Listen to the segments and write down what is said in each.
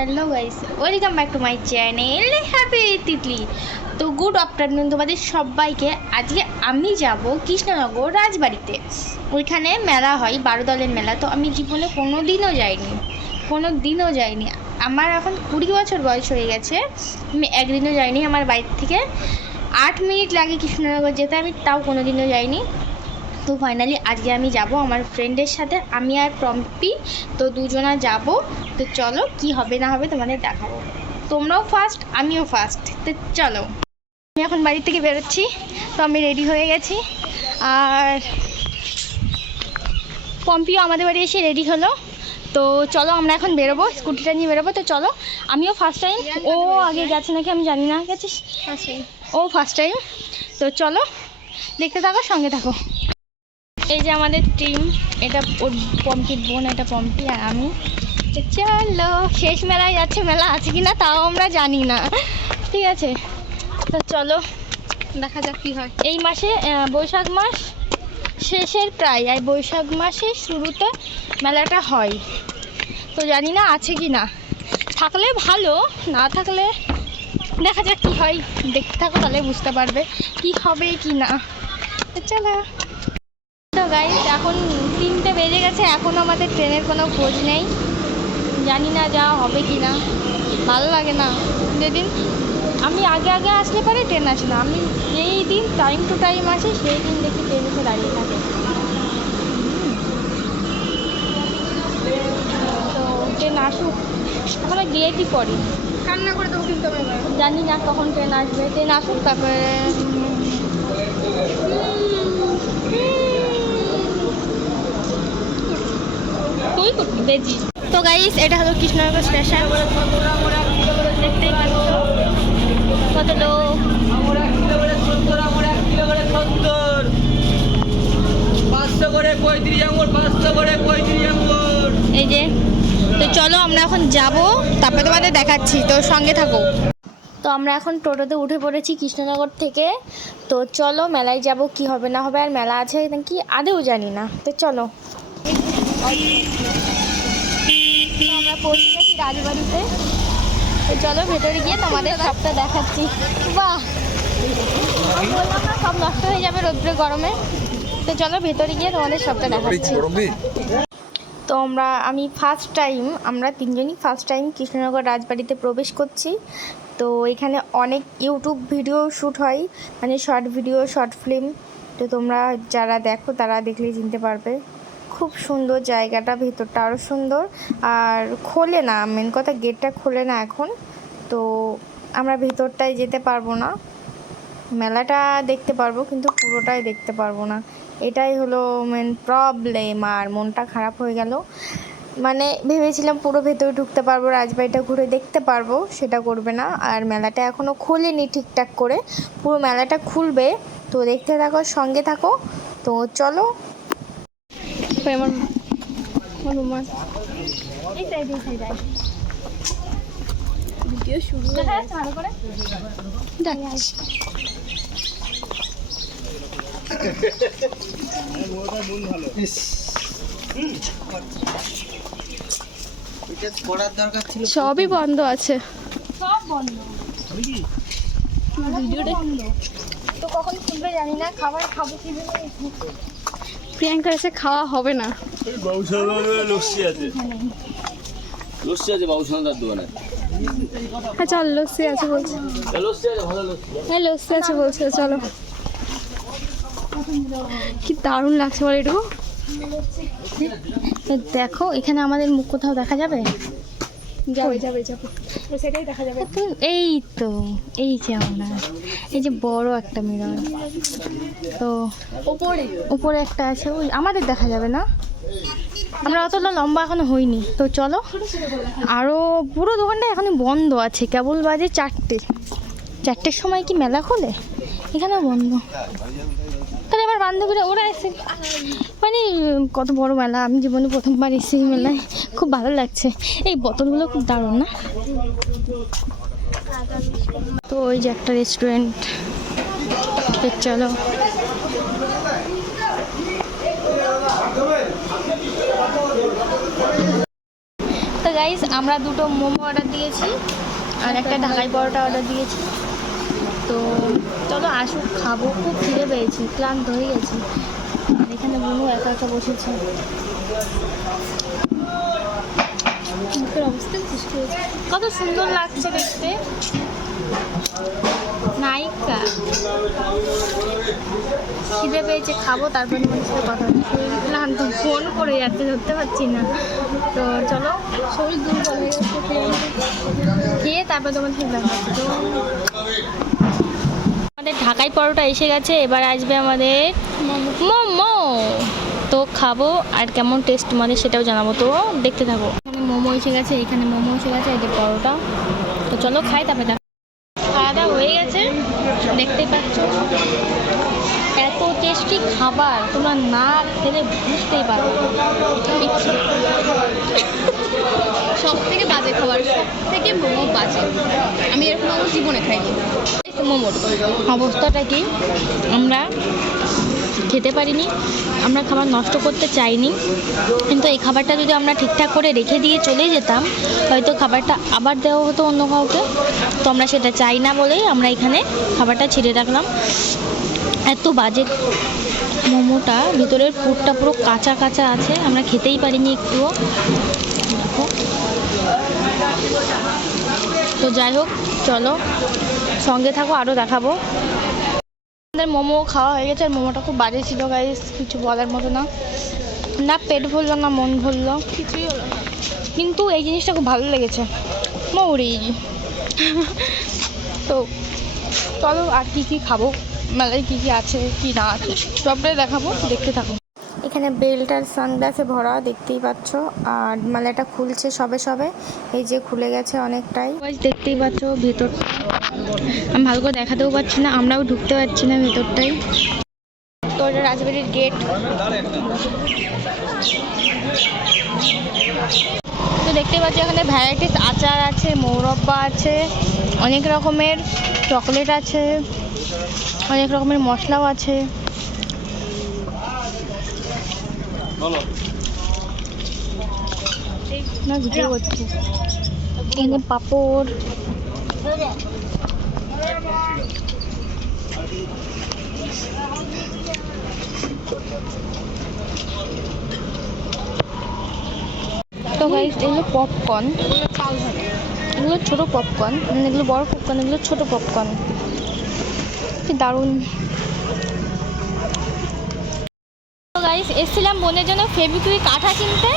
Hello guys, welcome back to my channel happy Titli. তো good afternoon তোমাদের সবাইকে। আজকে আমি যাব কৃষ্ণনগর রাজবাড়িতে। ওইখানে মেলা হয়, 12 দলের মেলা। তো আমি জীবনে কোনো দিনও যাইনি। আমার এখন 20 বছর বয়স হয়ে গেছে, আমি একদিনও যাইনি। আমার বাড়ি থেকে 8 মিনিট লাগে কৃষ্ণনগর যেতে, আমি তাও কোনো দিনও যাইনি। তো ফাইনালি আজকে আমি যাব আমার ফ্রেন্ডের সাথে, আমি আর পম্পি। তো দুজনা যাব। তো চলো কি হবে না হবে তোমাদের দেখাবো। তোমরাও ফার্স্ট, আমিও ফার্স্ট। তো চলো, আমি এখন বাড়ি থেকে বেরোচ্ছি। তো আমি রেডি হয়ে গেছি, আর পম্পিও আমাদের বাড়ি এসে রেডি হলো। তো চলো আমরা এখন বেরোবো, স্কুটিটা নিয়ে বেরোবো। তো চলো, আমিও ফার্স্ট টাইম, ও আগে গেছে নাকি আমি জানি না, গেছিস? ও ফার্স্ট টাইম। তো চলো দেখতে থাকো, সঙ্গে থাকো। এই যে আমাদের টিম, এটা ওর পম্পির বোন, এটা পম্পি আর আমি। তো চলো, শেষ মেলায় যাচ্ছে, মেলা আছে কিনা তাও আমরা জানি না, ঠিক আছে? তো চলো দেখা যাক কী হয়। এই মাসে বৈশাখ মাস শেষের প্রায়, আর বৈশাখ মাসের শুরুতে মেলাটা হয়। তো জানি না আছে কি না, থাকলে ভালো, না থাকলে দেখা যাক কী হয়। দেখতে থাকো, তাহলে বুঝতে পারবে কি হবে কি না। তো চলো। তো গাইস, এখন 3টে বেজে গেছে, এখনও আমাদের ট্রেনের কোনো খোঁজ নেই। জানি না যাওয়া হবে কি না, ভালো লাগে না। যেদিন আমি আগে আসলে পরে ট্রেন আসে না, আমি যেই দিন টাইম টু টাইম আসি সেই দিন দেখি ট্রেন এসে দাঁড়িয়ে থাকে। তো ট্রেন আসুক, আমরা গিয়েই পড়ি, কান্না করে দেবো কিন্তু আমি জানি না কখন ট্রেন আসবে। ট্রেন আসুক তারপরে তুই করবি বেজি। তো গাইস, এটা হলো কৃষ্ণনগর স্টেশন, দেখতেই পাচ্ছ কত লোক। এই যে, তো চলো আমরা এখন যাব, তারপরে তোমাদের দেখাচ্ছি, তো সঙ্গে থাকো। তো আমরা এখন টোটোতে উঠে পড়েছি কৃষ্ণনগর থেকে। তো চলো মেলায় যাব, কি হবে না হবে, আর মেলা আছে নাকি আদেও জানি না। তো চলো, আমরা পৌঁছে গেছি রাজবাড়িতে। তো চলো ভেতরে গিয়ে তোমাদের সবটা দেখাচ্ছি। বাহ, বললাম না সব নষ্ট হয়ে যাবে রৌদ্রে গরমে। তো চলো ভেতরে গিয়ে তোমাদের সবটা দেখাচ্ছি। তো আমি ফার্স্ট টাইম, আমরা তিনজনই ফার্স্ট টাইম কৃষ্ণনগর রাজবাড়িতে প্রবেশ করছি। তো এখানে অনেক ইউটিউব ভিডিও শ্যুট হয়, মানে শর্ট ভিডিও, শর্ট ফিল্ম। তো তোমরা যারা দেখো তারা দেখলেই চিনতে পারবে। খুব সুন্দর জায়গাটা, ভেতরটা আরও সুন্দর। আর খোলে না, মেন কথা গেটটা খোলে না এখন। তো আমরা ভেতরটায় যেতে পারবো না, মেলাটা দেখতে পারবো কিন্তু পুরোটাই দেখতে পারবো না। এটাই হলো মেন প্রবলেম, আর মনটা খারাপ হয়ে গেল। মানে ভেবেছিলাম পুরো ভেতরে ঢুকতে পারবো, রাজবাড়িটা ঘুরে দেখতে পারবো, সেটা করবে না। আর মেলাটা এখনও খোলেনি ঠিকঠাক করে, পুরো মেলাটা খুলবে। তো দেখতে থাকো, সঙ্গে থাকো। তো চলো। ভিডিও শুরু ভালো করে সবই বন্ধ আছে, সব বন্ধ, ভিডিওটা বন্ধ। তো কখন খুলবে জানি না, খাবার খাবো কি প্রিয়াঙ্কার এসে খাওয়া হবে না। লস্যি আছে বাবুসোনাদার দোকানে। হ্যাঁ চল, লস্যি আছে বলছে, হ্যাঁ লস্যি আছে বলছে, চলো। কি দারুণ লাগছে বল এটুকু। দেখো এখানে আমাদের মুখ কোথাও দেখা যাবে? সেটাই দেখা যাবে। এই তো, এই যে আমরা, এই যে বড় একটা মিরর, তো উপরে একটা আছে, ওই আমাদের দেখা যাবে না, আমরা অতটা লম্বা এখনো হইনি। তো চলো, আরও পুরো দোকানটা এখনই বন্ধ আছে, কেবল বাজে 4টের সময় কি মেলা খোলে? এখানেও বন্ধ। তাহলে আমার বান্ধবীরা ওরা এসে, মানে কত বড় মেলা, আমি জীবনে প্রথমবার এসেছি মেলায়, খুব ভালো লাগছে। এই বোতলগুলো খুব দারুণ না? তো ওই যে একটা রেস্টুরেন্ট, চলো। তো গাইস আমরা দুটো মোমো অর্ডার দিয়েছি আর একটা ঢাকাই পরোটা অর্ডার দিয়েছি। তো চলো আসুক, খাবো, খুব খিদে পেয়েছি, ক্লান্ত হয়ে গেছি। আর এখানে মোমো একা একা বসেছে। মুখের অবস্থা সৃষ্টি হয়েছে, কত সুন্দর লাগছে দেখতে। নায়িকা খিদে পেয়েছে, খাবো, তারপরে তোমার সাথে কথা হচ্ছে। শরীর ক্লান্ত, ফোন করে যাচ্ছে, ধরতে পারছি না। তো চলো, শরীর দুর্বল হয়ে যাচ্ছে, খেয়ে তারপরে তোমার সাথে দেখা হচ্ছে। তো আমাদের ঢাকাই পরোটা এসে গেছে, এবার আসবে আমাদের মোমো। তো খাবো আর কেমন টেস্ট তোমাদের সেটাও জানাবো, তো দেখতে থাকো। এখানে মোমো এসে গেছে, এখানে মোমো এসে গেছে, এই যে পরোটা। তো চলো খাই, তারপরে খাওয়া দাওয়া হয়ে গেছে, দেখতেই পাচ্ছ। এত টেস্টি খাবার, তোমরা না খেলে বুঝতেই পারো। সব থেকে বাজে খাবার, সব থেকে মোমো বাজে। আমি এরকম আমার জীবনে খাইনি মোমোর অবস্থাটা কি, আমরা খেতে পারিনি, আমরা খাবার নষ্ট করতে চাইনি, কিন্তু এই খাবারটা যদি আমরা ঠিকঠাক করে রেখে দিয়ে চলে যেতাম, হয়তো খাবারটা আবার দেওয়া হতো অন্য কাউকে। তো আমরা সেটা চাই না বলেই আমরা এখানে খাবারটা ছিঁড়ে রাখলাম। এত বাজে মোমোটা, ভিতরের পুরটা পুরো কাঁচা কাঁচা আছে, আমরা খেতেই পারিনি একটুও। দেখো, তো যাই হোক, চলো সঙ্গে থাকো, আরও দেখাবো। আমাদের মোমো খাওয়া হয়ে গেছে, আর মোমোটা খুব বাজে ছিল গাইস, কিছু বলার মতো না। না পেট ভরলো না মন ভরলো, কিছুই হলো না। কিন্তু এই জিনিসটা খুব ভালো লেগেছে, মৌরি। তো চলো আর কি কি খাবো, মেলায় কি কি আছে কি না আছে সবটাই দেখাবো, দেখতে থাকো। এখানে বেল্টার সানগ্লাসে ভরা, দেখতেই পাচ্ছ। আর মালাটা খুলছে সবে সবে, এই যে খুলে গেছে অনেকটাই। দেখতেই পাচ্ছ ভেতরটা, আমি ভালো করে দেখাতেও পারছি না, আমরাও ঢুকতে পারছি না ভেতরটাই। তো এটা রাজবাড়ির গেট। তো দেখতেই পাচ্ছি এখানে ভ্যারাইটিস আচার আছে, মৌরব্বা আছে, অনেক রকমের চকলেট আছে, অনেক রকমের মশলাও আছে। না ভিডিও করছি। এখানে পাঁপড়, তো গাইস এগুলো পপকর্ন, এগুলো ছোটো পপকর্ন, মানে এগুলো বড় পপকর্ন, এগুলো ছোটো পপকর্ন। কি দারুণ। তো গাইস এসেছিলাম বোনের জন্য ফেবিকুইক আঠা কিনতে,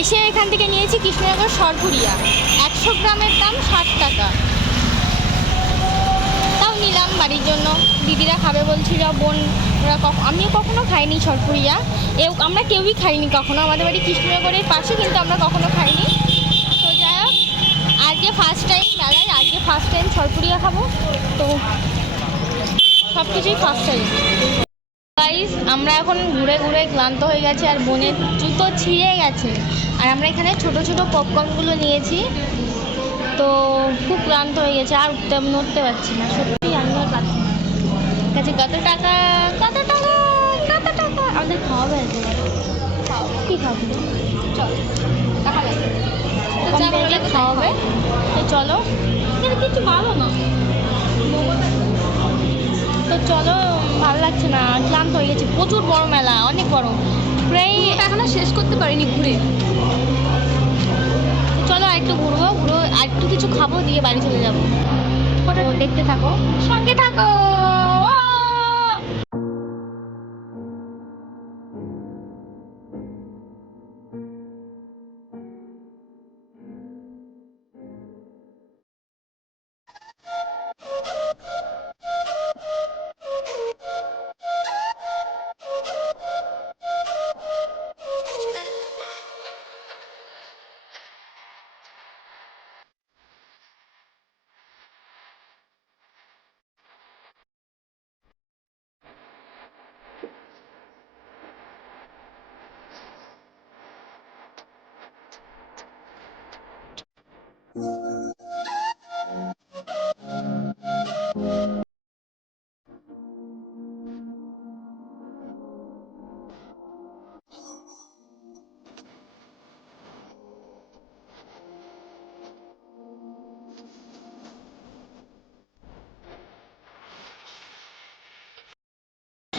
এসে এখান থেকে নিয়েছি কৃষ্ণনগর সরপুরিয়া, 100 গ্রামের দাম 60 টাকা। তাও নিলাম বাড়ির জন্য, দিদিরা খাবে বলছিল, বোন ওরা আমিও কখনো খাইনি সরপুরিয়া, আমরা কেউই খাইনি কখনো, আমাদের বাড়ি কৃষ্ণনগরের পাশে, কিন্তু আমরা কখনো খাইনি। তো যাই হোক, আজকে ফার্স্ট টাইম মেলায়, আজকে ফার্স্ট টাইম সরপুরিয়া খাবো, তো সব কিছুই ফার্স্ট টাইম। গাইস আমরা এখন ঘুরে ঘুরে ক্লান্ত হয়ে গেছে, আর বোনের জুতো ছিঁড়ে গেছে, আর আমরা এখানে ছোট ছোট পপকর্নগুলো নিয়েছি। তো খুব ক্লান্ত হয়ে গেছে, আর নড়তে পারছি না, সত্যি আমি আর পাচ্ছি না। কাছে কত টাকা, কত টাকা, কত টাকা, আমাদের খাওয়াবে আছে। কী খাওয়াবে, চল টাকা লাগে, খাওয়াবে। তো চলো, এখানে কিছু ভালো না। তো চলো, ভালো লাগছে না, ক্লান্ত হয়ে গেছে, প্রচুর বড় মেলা, অনেক বড়, প্রায় এখনো শেষ করতে পারিনি ঘুরে। চলো আর একটু ঘুরবো, আর একটু কিছু খাবো, দিয়ে বাড়ি চলে যাবো। দেখতে থাকো, সঙ্গে থাকো।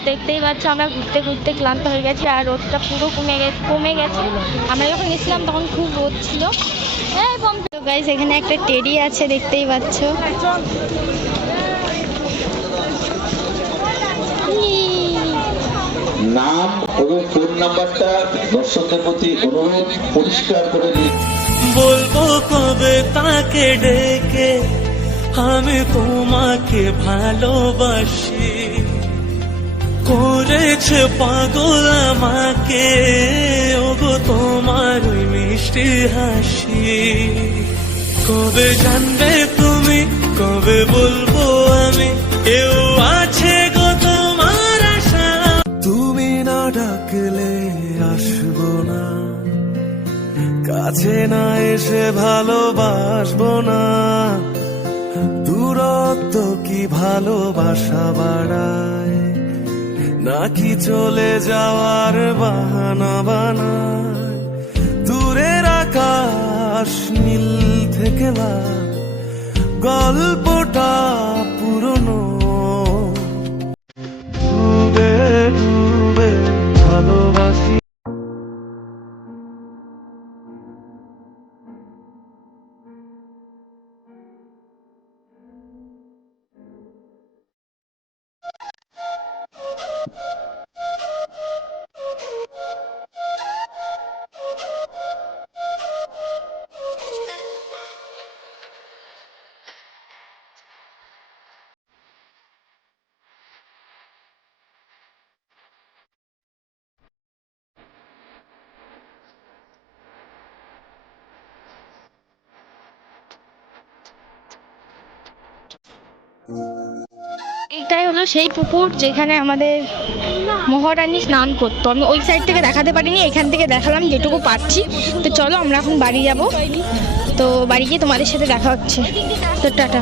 দেখতেই পাচ্ছ আমরা ঘুরতে ঘুরতে ক্লান্ত হয়ে গেছি, আর রোদটা পুরো কমে গেছে। আমরা যখন গেছিলাম তখন খুব রোদ ছিল। তো গাইস এখানে একটা টেডি আছে, দেখতেই পাচ্ছ। নাম এবং ফোন নাম্বারটা দর্শকদের প্রতি অনুরোধ পরিষ্কার করে দিন। বলবো কবে তাকে ডেকে আমি তোমাকে ভালোবাসি, করেছে পাগল আমাকে ওগো তোমার ওই মিষ্টি হাসি। কবে জানবে তুমি, কবে বলবো আমি, কেউ আছে গো তোমার আশা। তুমি না ডাকলে আসবো না, কাছে না এসে ভালোবাসবো না। দূরত্ব কি ভালোবাসা বাড়ায়, নাকি চলে যাওয়ার বাহানা বানায়। দূরের আকাশ নীল থেকে লাল, গল্পটা পুরনো। ডুবে ডুবে ভালোবাসি। এটাই হলো সেই পুকুর যেখানে আমাদের মহারানী স্নান করতো। আমি ওই সাইড থেকে দেখাতে পারিনি, এখান থেকে দেখালাম যেটুকু পারছি। তো চলো আমরা এখন বাড়ি যাব। তো বাড়ি গিয়ে তোমাদের সাথে দেখা হচ্ছে। তো টাটা।